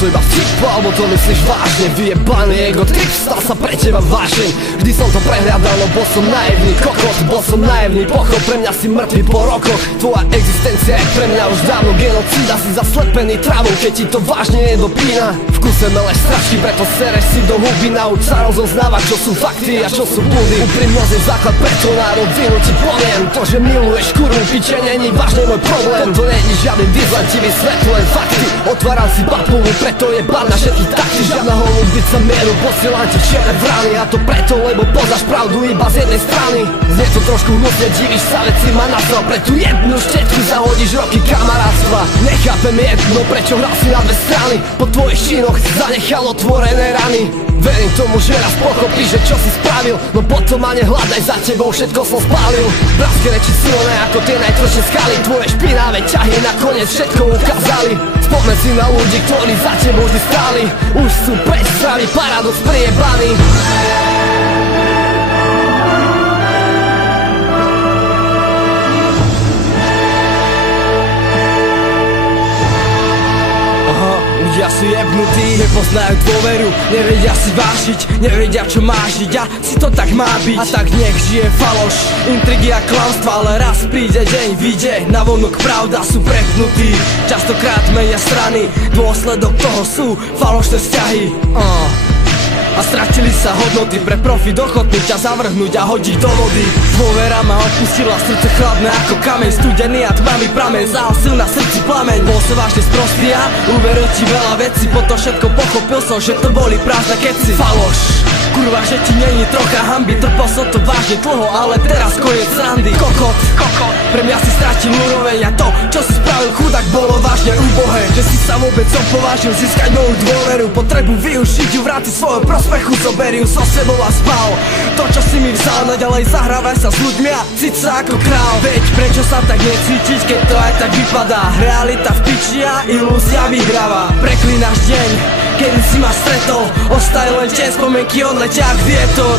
to iba vtip, alebo to myslíš vážne? Vyjebaný egotrip, stal sa pre teba vážeň. Vždy som to prehľadal, no bol som naivný kokot, bol som naivný pochop. Pre mňa si mŕtvy po rokoch, tvoja existencia je pre mňa už dávno genocída. Si zaslepený trávou, keď ti to vážne nedopína. V kuse meleš strašky, preto sereš si do huby. Nauč sa rozoznávať, čo sú fakty a čo sú blúdy. Úprimnosť je základ, preto na rovinu ti poviem. To, že miluješ kurvu, piče, není vážne môj problém. Toto není žiadny dizajn, ti vysvetľujem fakty. Otváram si papuvu, preto je bar na všetky takty. Žiadna holubica mieru, posielam ti čierne vrany. A to preto, lebo poznáš pravdu iba z jednej strany. Znie to trošku hnusne, divíš sa, veci ma nasral. Pre tú jednu štetku zahodíš roky kamarátstva. Nechápem jedno, prečo hral si na dve strany. Po tvojich činoch zanechal otvorené rany. Verím tomu, že raz pochopíš, že čo si spravil. No potom ma nehľadaj, za tebou všetko som spálil. Bratské reči silné ako tie najtvrdšie skaly. Tvoje špinavé ťahy nakoniec všetko ukázali. Spomeň si na ľudí, ktorí za tebou vždy stáli. Už sú preč stravy, paradox priebaný. Ľudia sú jebnutí, nepoznajú dôveru, nevedia si vážiť, nevedia čo má žiť a si to tak má byť. A tak nech žije faloš, intrigy a klamstva, ale raz príde deň, vyjde navonok pravda, sú prepnutí. Častokrát menia strany, dôsledok toho sú falošné vzťahy. A stratili sa hodnoty, pre profit ochotný ťa zavrhnúť a hodiť do vody. Dôvera ma opustila, srdce chladné ako kameň, studený a tmavý prameň, zahasil na srdci plameň. Bol som vážne sprostý a uveril ti veľa vecí, potom všetko pochopil som, že to boli prázdne keci. Faloš, kurva, že ti není trocha hanby, trpel som to vážne dlho, ale teraz koniec srandy. Kokot, pre mňa si stratil úroveň a to, čo si spravil chudák, bolo vážne úbohé. Že si sa vôbec opovážil získať moju dôveru, potrebu využiť ju, vrátiť svojho prospechu, zober ju so sebou a spal. To, čo si mi vzal, naďalej zahrávaj sa s ľuďmi a cíť sa ako král. Veď prečo sa tak necítiť, keď to aj tak vypadá? Realita v piči a ilúzia vyhráva. Preklínaš deň, kedy si ma stretol, ostajú len tie spomienky, odletia jak vietor.